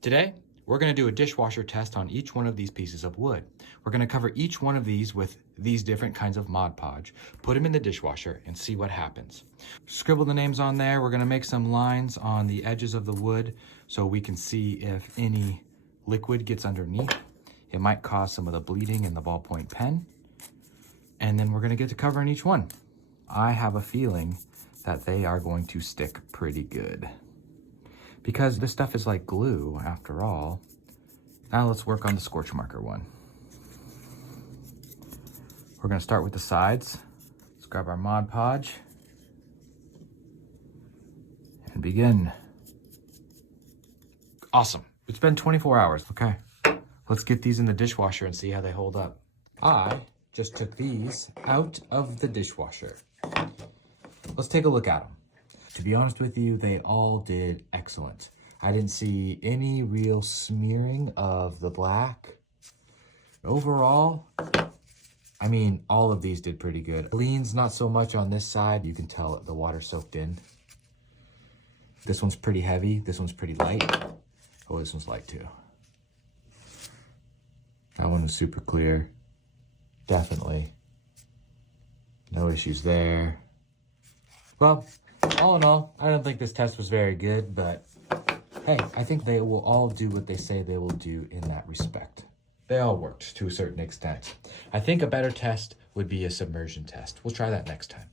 Today, we're going to do a dishwasher test on each one of these pieces of wood. We're going to cover each one of these with these different kinds of Mod Podge, put them in the dishwasher and see what happens. Scribble the names on there. We're going to make some lines on the edges of the wood so we can see if any liquid gets underneath. It might cause some of the bleeding in the ballpoint pen. And then we're going to get to covering each one. I have a feeling that they are going to stick pretty good, because this stuff is like glue after all. Now let's work on the Scorch Marker one. We're gonna start with the sides. Let's grab our Mod Podge and begin. Awesome, it's been 24 hours. Okay, let's get these in the dishwasher and see how they hold up. I just took these out of the dishwasher. Let's take a look at them. To be honest with you, they all did excellent. I didn't see any real smearing of the black. Overall, I mean, all of these did pretty good. Leans not so much on this side. You can tell the water soaked in. This one's pretty heavy. This one's pretty light. Oh, this one's light too. That one was super clear. Definitely. No issues there. Well, all in all, I don't think this test was very good, but hey, I think they will all do what they say they will do in that respect. They all worked to a certain extent. I think a better test would be a submersion test. We'll try that next time.